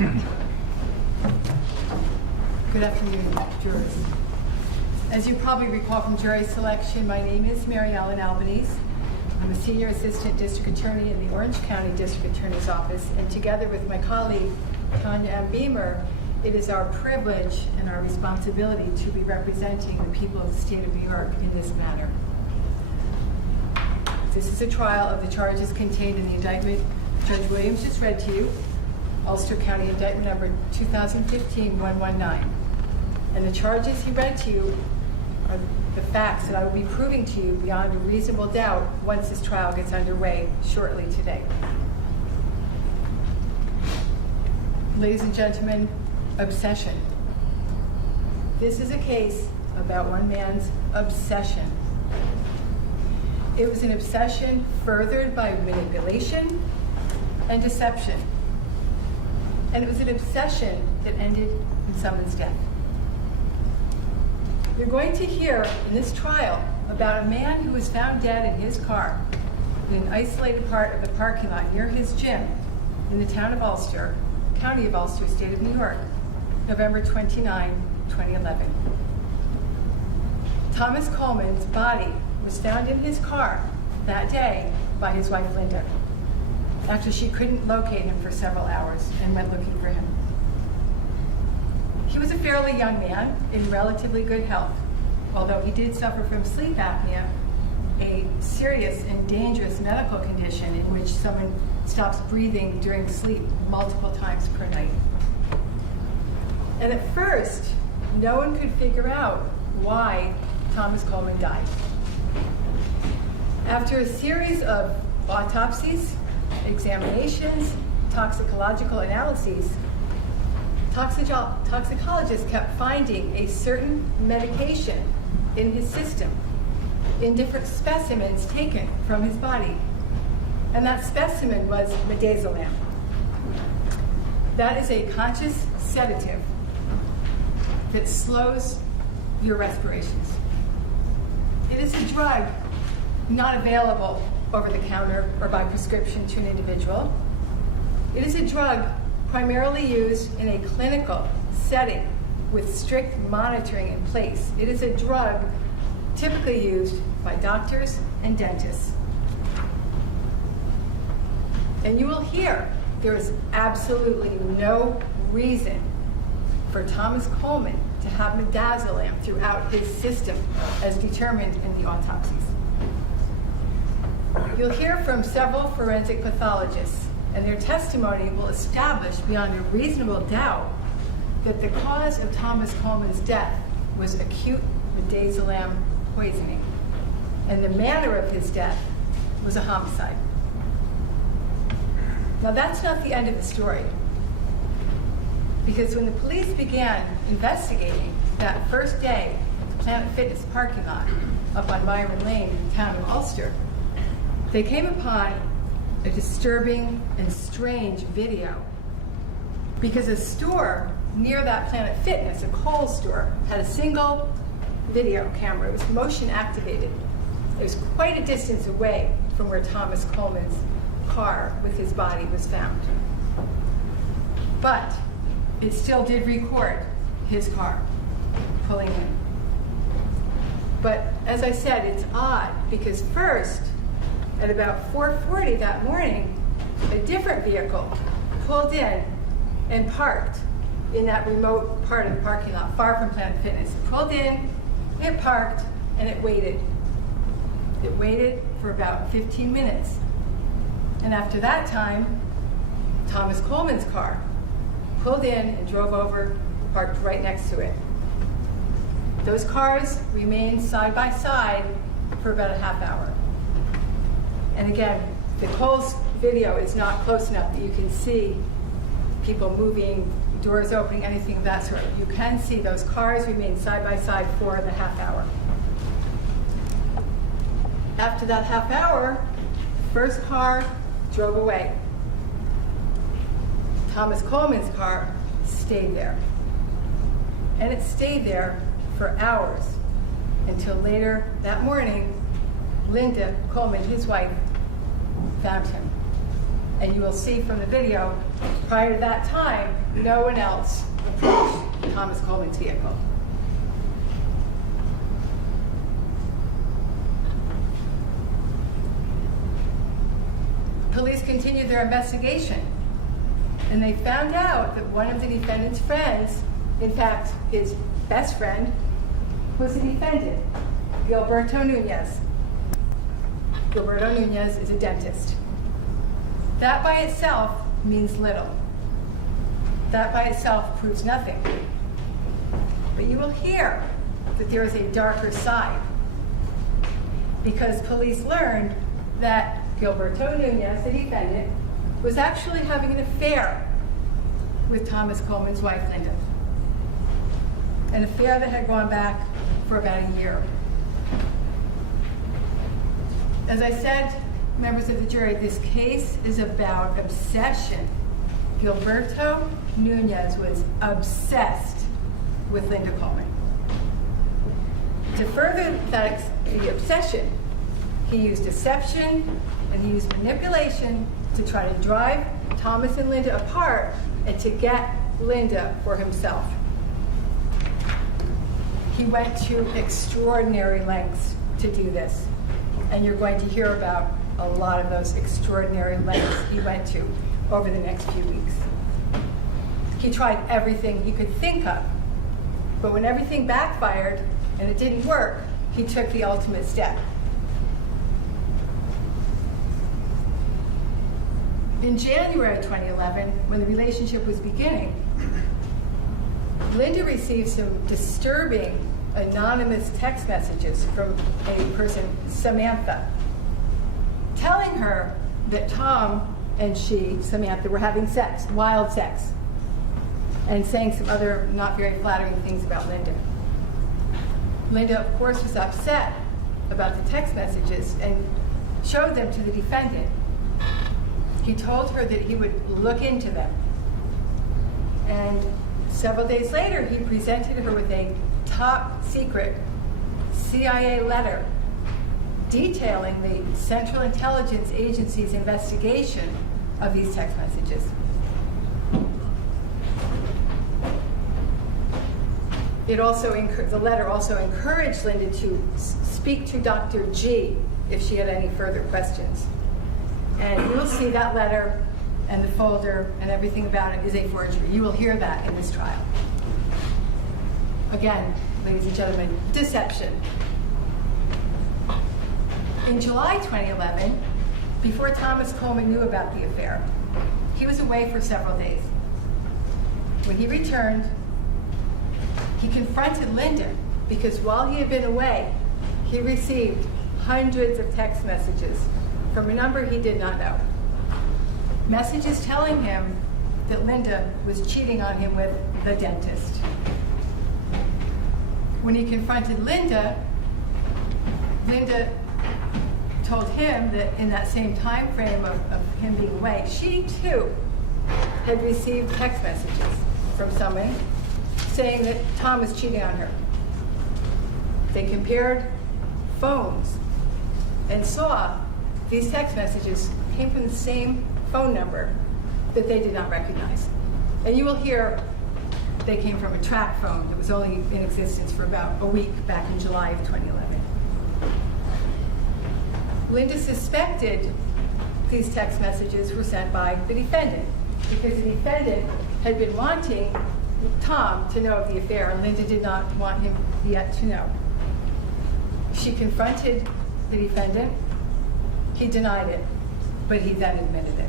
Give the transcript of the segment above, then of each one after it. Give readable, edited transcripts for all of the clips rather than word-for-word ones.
Good afternoon, jurors. As you probably recall from jury selection, my name is Mary Ellen Albanese. I'm a senior assistant district attorney in the Orange County District Attorney's Office, and together with my colleague, Tanya M. Beamer, it is our privilege and our responsibility to be representing the people of the state of New York in this matter. This is a trial of the charges contained in the indictment Judge Williams just read to you, Ulster County Indictment Number 2015-119. And the charges he read to you are the facts that I will be proving to you beyond a reasonable doubt once this trial gets underway shortly today. Ladies and gentlemen, obsession. This is a case about one man's obsession. It was an obsession furthered by manipulation and deception. And it was an obsession that ended in someone's death. You're going to hear in this trial about a man who was found dead in his car in an isolated part of the parking lot near his gym in the town of Ulster, County of Ulster, State of New York, November 29, 2011. Thomas Coleman's body was found in his car that day by his wife Linda, after she couldn't locate him for several hours and went looking for him. He was a fairly young man in relatively good health, although he did suffer from sleep apnea, a serious and dangerous medical condition in which someone stops breathing during sleep multiple times per night. And at first, no one could figure out why Thomas Coleman died. After a series of autopsies, examinations, toxicological analyses, toxicologists kept finding a certain medication in his system, in different specimens taken from his body. And that specimen was midazolam. That is a conscious sedative that slows your respirations. It is a drug not available over the counter or by prescription to an individual. It is a drug primarily used in a clinical setting with strict monitoring in place. It is a drug typically used by doctors and dentists. And you will hear there is absolutely no reason for Thomas Coleman to have midazolam throughout his system as determined in the autopsies. You'll hear from several forensic pathologists, and their testimony will establish beyond a reasonable doubt that the cause of Thomas Coleman's death was acute midazolam poisoning, and the manner of his death was a homicide. Now that's not the end of the story, because when the police began investigating that first day at the Planet Fitness parking lot up on Byron Lane in the town of Ulster, they came upon a disturbing and strange video, because a store near that Planet Fitness, a Kohl's store, had a single video camera. It was motion activated. It was quite a distance away from where Thomas Coleman's car with his body was found. But it still did record his car pulling in. But as I said, it's odd, because first, at about 4:40 that morning, a different vehicle pulled in and parked in that remote part of the parking lot, far from Planet Fitness. It pulled in, it parked, and it waited. It waited for about 15 minutes. And after that time, Thomas Coleman's car pulled in and drove over, parked right next to it. Those cars remained side by side for about a half hour. And again, the Kohl's video is not close enough that you can see people moving, doors opening, anything of that sort. You can see those cars remain side by side for the half hour. After that half hour, the first car drove away. Thomas Coleman's car stayed there. And it stayed there for hours until later that morning, Linda Coleman, his wife, found him. And you will see from the video, prior to that time, no one else approached Thomas Coleman's vehicle. Police continued their investigation, and they found out that one of the defendant's friends, in fact, his best friend, was the defendant, Gilberto Nunez. Gilberto Nunez is a dentist. That by itself means little. That by itself proves nothing. But you will hear that there is a darker side, because police learned that Gilberto Nunez, the defendant, was actually having an affair with Thomas Coleman's wife, Linda. An affair that had gone back for about a year. As I said, members of the jury, this case is about obsession. Gilberto Nunez was obsessed with Linda Coleman. To further the obsession, he used deception and he used manipulation to try to drive Thomas and Linda apart and to get Linda for himself. He went to extraordinary lengths to do this, and you're going to hear about a lot of those extraordinary lengths he went to over the next few weeks. He tried everything he could think of, but when everything backfired and it didn't work, he took the ultimate step. In January 2011, when the relationship was beginning, Linda received some disturbing anonymous text messages from a person, Samantha, telling her that Tom and she, Samantha, were having sex, wild sex, and saying some other not very flattering things about Linda. Linda, of course, was upset about the text messages and showed them to the defendant. He told her that he would look into them. And several days later, he presented her with a top secret CIA letter detailing the Central Intelligence Agency's investigation of these text messages. The letter also encouraged Linda to speak to Dr. G if she had any further questions. And you will see that letter and the folder and everything about it is a forgery. You will hear that in this trial. Again, ladies and gentlemen, deception. In July 2011, before Thomas Coleman knew about the affair, he was away for several days. When he returned, he confronted Linda because while he had been away, he received hundreds of text messages from a number he did not know. Messages telling him that Linda was cheating on him with the dentist. When he confronted Linda, Linda told him that in that same time frame of him being away, she too had received text messages from someone saying that Tom was cheating on her. They compared phones and saw these text messages came from the same phone number that they did not recognize. And you will hear they came from a track phone that was only in existence for about a week back in July of 2011. Linda suspected these text messages were sent by the defendant because the defendant had been wanting Tom to know of the affair, and Linda did not want him yet to know. She confronted the defendant. He denied it, but he then admitted it.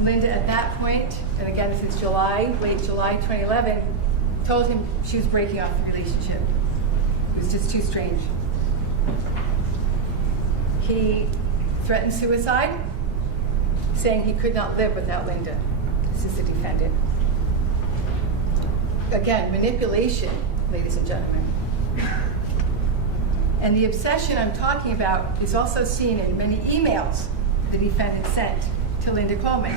Linda, at that point, and again this is late July 2011, told him she was breaking off the relationship. It was just too strange. He threatened suicide, saying he could not live without Linda. This is the defendant. Again, manipulation, ladies and gentlemen. And the obsession I'm talking about is also seen in many emails the defendant sent to Linda Coleman.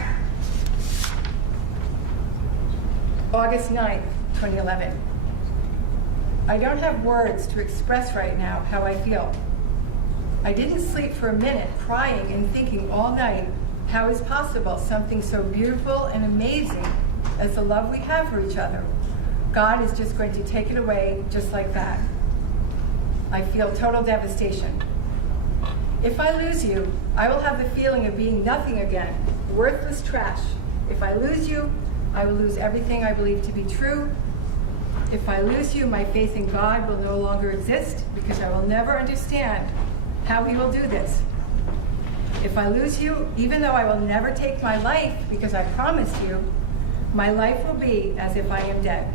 August 9th, 2011. I don't have words to express right now how I feel. I didn't sleep for a minute, crying and thinking all night, how is possible something so beautiful and amazing as the love we have for each other? God is just going to take it away just like that. I feel total devastation. If I lose you, I will have the feeling of being nothing again, worthless trash. If I lose you, I will lose everything I believe to be true. If I lose you, my faith in God will no longer exist because I will never understand how he will do this. If I lose you, even though I will never take my life because I promised you, my life will be as if I am dead.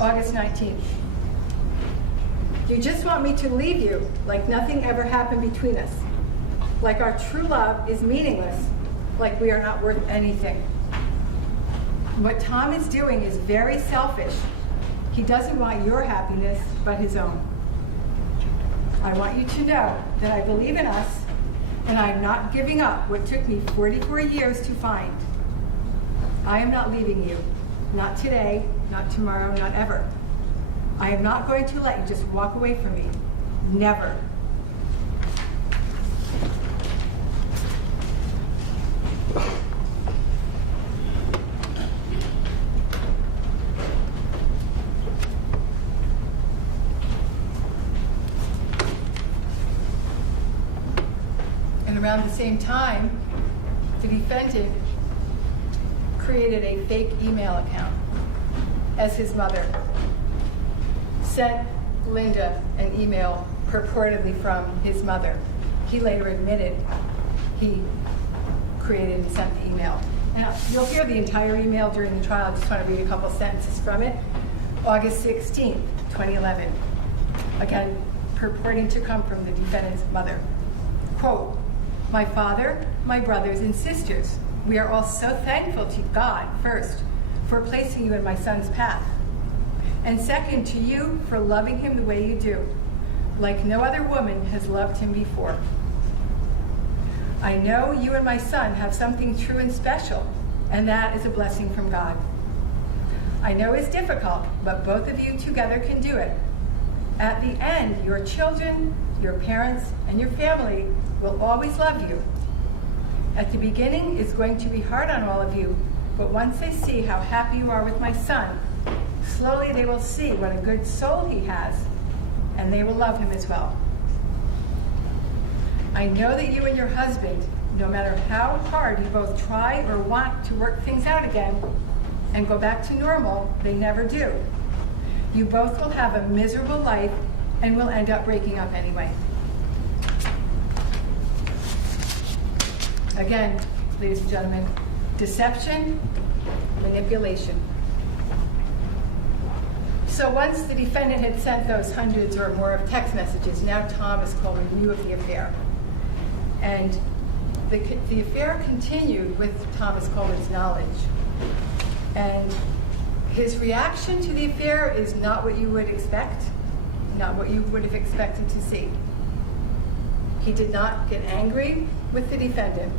August 19th. You just want me to leave you like nothing ever happened between us, like our true love is meaningless, like we are not worth anything. What Tom is doing is very selfish. He doesn't want your happiness, but his own. I want you to know that I believe in us, and I am not giving up what took me 44 years to find. I am not leaving you. Not today, not tomorrow, not ever. I am not going to let you just walk away from me. Never. And around the same time, the defendant created a fake email account as his mother, sent Linda an email purportedly from his mother. He later admitted he created and sent the email. Now, you'll hear the entire email during the trial. I just want to read a couple sentences from it. August 16th, 2011. Again, purporting to come from the defendant's mother. Quote, "My father, my brothers and sisters, we are all so thankful to God, first, for placing you in my son's path, and second, to you for loving him the way you do, like no other woman has loved him before. I know you and my son have something true and special, and that is a blessing from God. I know it's difficult, but both of you together can do it. At the end, your children, your parents, and your family will always love you. At the beginning, it's going to be hard on all of you, but once they see how happy you are with my son, slowly they will see what a good soul he has, and they will love him as well. I know that you and your husband, no matter how hard you both try or want to work things out again and go back to normal, they never do. You both will have a miserable life and will end up breaking up anyway." Again, ladies and gentlemen, deception, manipulation. So once the defendant had sent those hundreds or more of text messages, now Thomas Coleman knew of the affair. And the affair continued with Thomas Coleman's knowledge. And his reaction to the affair is not what you would expect, not what you would have expected to see. He did not get angry with the defendant.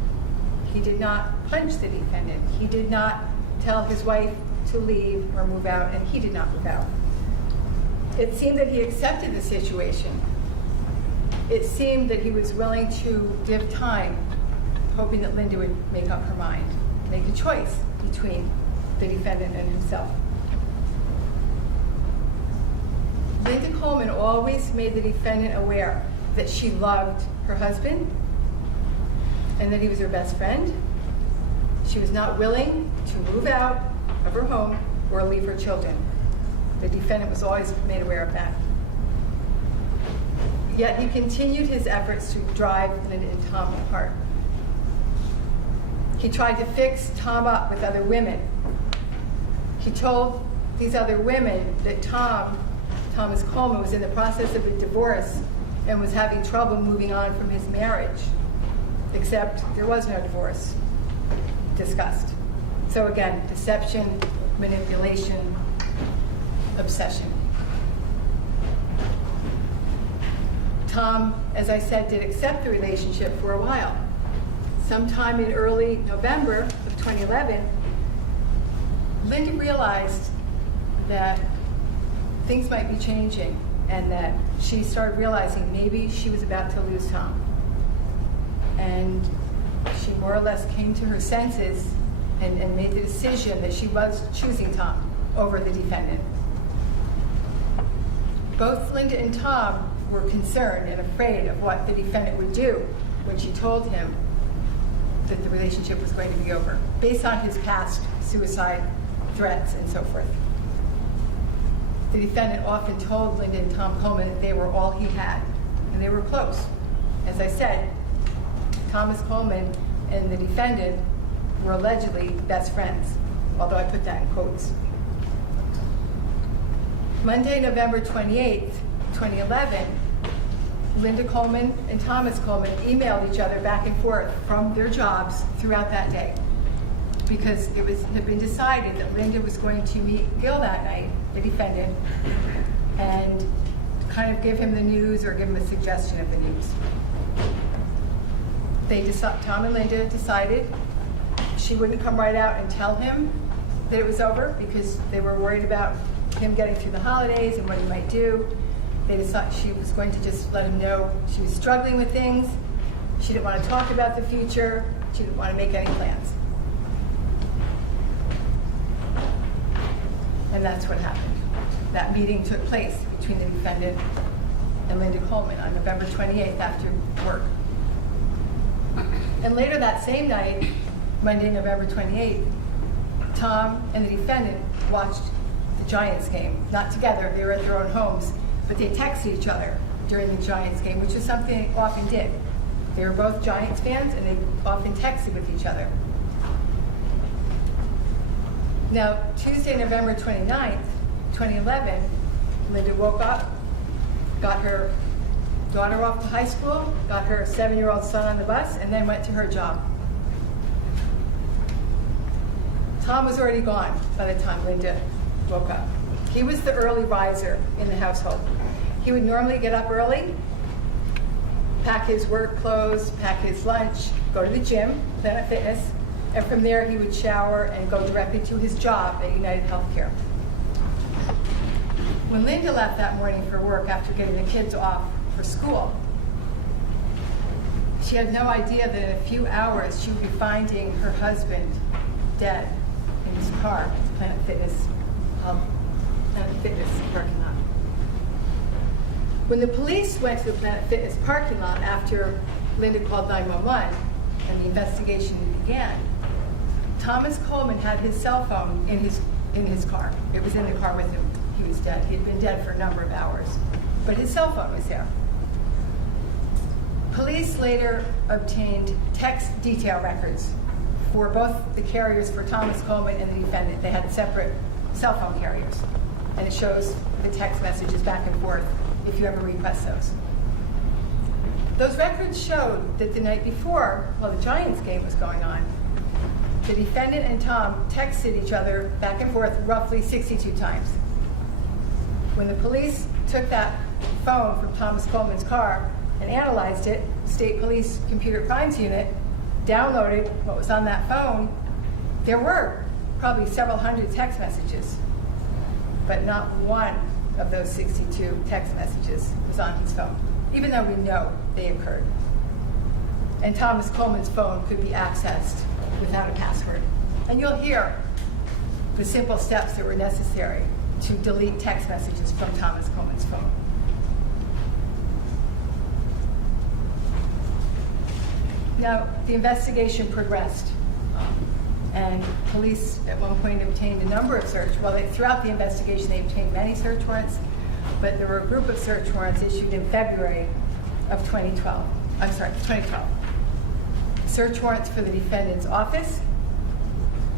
He did not punch the defendant. He did not tell his wife to leave or move out, and he did not move out. It seemed that he accepted the situation. It seemed that he was willing to give time, hoping that Linda would make up her mind, make a choice between the defendant and himself. Linda Coleman always made the defendant aware that she loved her husband and that he was her best friend. She was not willing to move out of her home or leave her children. The defendant was always made aware of that. Yet he continued his efforts to drive Linda and Tom apart. He tried to fix Tom up with other women. He told these other women that Thomas Coleman, was in the process of a divorce and was having trouble moving on from his marriage. Except there was no divorce discussed. So again, deception, manipulation, obsession. Tom, as I said, did accept the relationship for a while. Sometime in early November of 2011, Linda realized that things might be changing, and that she started realizing maybe she was about to lose Tom. And she more or less came to her senses and made the decision that she was choosing Tom over the defendant. Both Linda and Tom were concerned and afraid of what the defendant would do when she told him that the relationship was going to be over, based on his past suicide threats and so forth. The defendant often told Linda and Tom Coleman that they were all he had, and they were close. As I said, Thomas Coleman and the defendant were allegedly best friends, although I put that in quotes. Monday, November 28th, 2011, Linda Coleman and Thomas Coleman emailed each other back and forth from their jobs throughout that day, because it had been decided that Linda was going to meet Gil that night, the defendant, and kind of give him the news or give him a suggestion of the news. Tom and Linda decided she wouldn't come right out and tell him that it was over, because they were worried about him getting through the holidays and what he might do. They decided she was going to just let him know she was struggling with things. She didn't want to talk about the future. She didn't want to make any plans. And that's what happened. That meeting took place between the defendant and Linda Coleman on November 28th after work. And later that same night, Monday, November 28th, Tom and the defendant watched the Giants game. Not together, they were at their own homes, but they texted each other during the Giants game, which is something they often did. They were both Giants fans, and they often texted with each other. Now, Tuesday, November 29th, 2011, Linda woke up, got her daughter off to high school, got her 7-year-old son on the bus, and then went to her job. Tom was already gone by the time Linda woke up. He was the early riser in the household. He would normally get up early, pack his work clothes, pack his lunch, go to the gym, Planet Fitness, and from there he would shower and go directly to his job at United Healthcare. When Linda left that morning for work after getting the kids off for school, she had no idea that in a few hours she would be finding her husband dead in his car at the Planet Fitness parking lot. When the police went to the Planet Fitness parking lot after Linda called 911 and the investigation began, Thomas Coleman had his cell phone in his car. It was in the car with him. He was dead. He had been dead for a number of hours, but his cell phone was there. Police later obtained text detail records for both the carriers, for Thomas Coleman and the defendant. They had separate cell phone carriers, and it shows the text messages back and forth if you ever request those. Those records showed that the night before, while the Giants game was going on, the defendant and Tom texted each other back and forth roughly 62 times. When the police took that phone from Thomas Coleman's car and analyzed it, State Police Computer Crimes Unit downloaded what was on that phone, there were probably several hundred text messages, but not one of those 62 text messages was on his phone, even though we know they occurred. And Thomas Coleman's phone could be accessed without a password. And you'll hear the simple steps that were necessary to delete text messages from Thomas Coleman's phone. Now, the investigation progressed, and police at one point obtained a number of search. Throughout the investigation, they obtained many search warrants, but there were a group of search warrants issued in February of 2012. Search warrants for the defendant's office.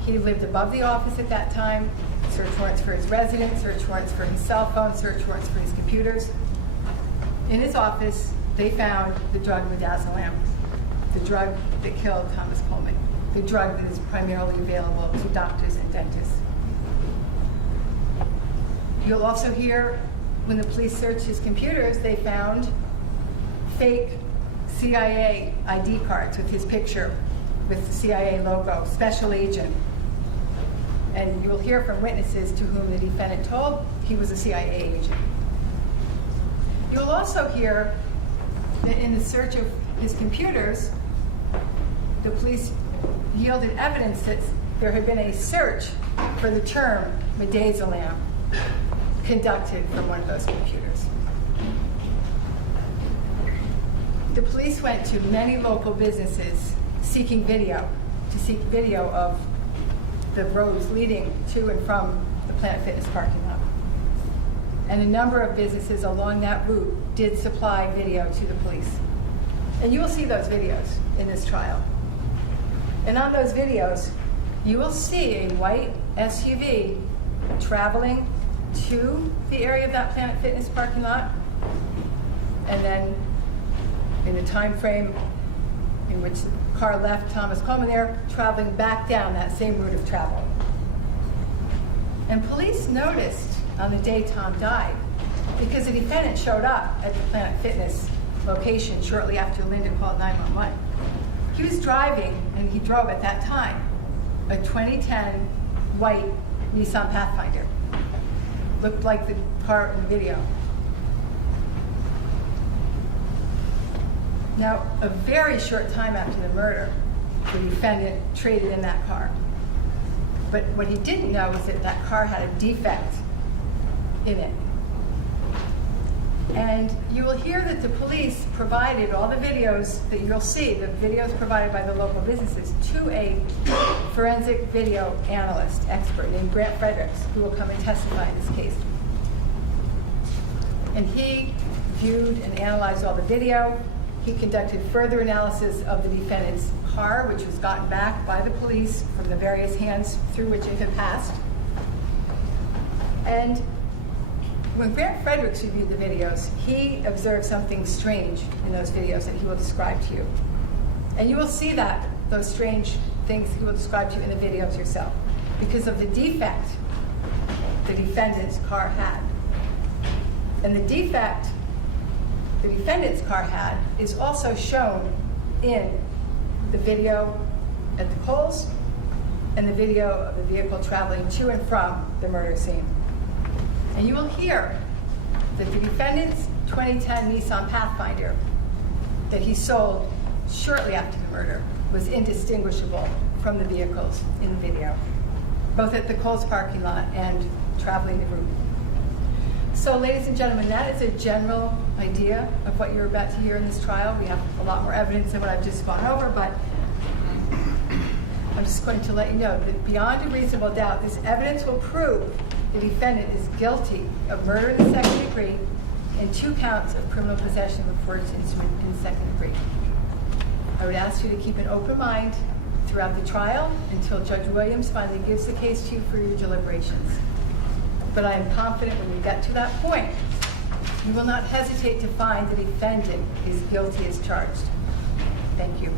He lived above the office at that time. Search warrants for his residence, search warrants for his cell phone, search warrants for his computers. In his office, they found the drug midazolam, the drug that killed Thomas Coleman, the drug that is primarily available to doctors and dentists. You'll also hear when the police searched his computers, they found fake CIA ID cards with his picture, with the CIA logo, special agent. And you'll hear from witnesses to whom the defendant told he was a CIA agent. You'll also hear that in the search of his computers, the police yielded evidence that there had been a search for the term midazolam conducted from one of those computers. The police went to many local businesses seeking video, to seek video of the roads leading to and from the Planet Fitness parking lot. And a number of businesses along that route did supply video to the police. And you will see those videos in this trial. And on those videos, you will see a white SUV traveling to the area of that Planet Fitness parking lot, and then in the time frame in which the car left Thomas Coleman there, traveling back down that same route of travel. And police noticed on the day Tom died, because the defendant showed up at the Planet Fitness location shortly after Linda called 911. He was driving, and he drove at that time, a 2010 white Nissan Pathfinder. Looked like the car in the video. Now, a very short time after the murder, the defendant traded in that car. But what he didn't know was that that car had a defect in it. And you will hear that the police provided all the videos that you'll see, the videos provided by the local businesses, to a forensic video analyst expert named Grant Fredericks, who will come and testify in this case. And he viewed and analyzed all the video. He conducted further analysis of the defendant's car, which was gotten back by the police from the various hands through which it had passed. And when Grant Fredericks reviewed the videos, he observed something strange in those videos that he will describe to you. And you will see that, those strange things he will describe to you in the videos yourself, because of the defect the defendant's car had. And the defect the defendant's car had is also shown in the video at the Coles and the video of the vehicle traveling to and from the murder scene. And you will hear that the defendant's 2010 Nissan Pathfinder that he sold shortly after the murder was indistinguishable from the vehicles in the video, both at the Coles parking lot and traveling the route. So, ladies and gentlemen, that is a general idea of what you're about to hear in this trial. We have a lot more evidence than what I've just gone over, but I'm just going to let you know that beyond a reasonable doubt, this evidence will prove the defendant is guilty of murder in the second degree and 2 counts of criminal possession of a forged instrument in the second degree. I would ask you to keep an open mind throughout the trial until Judge Williams finally gives the case to you for your deliberations. But I am confident when you get to that point, you will not hesitate to find the defendant is guilty as charged. Thank you.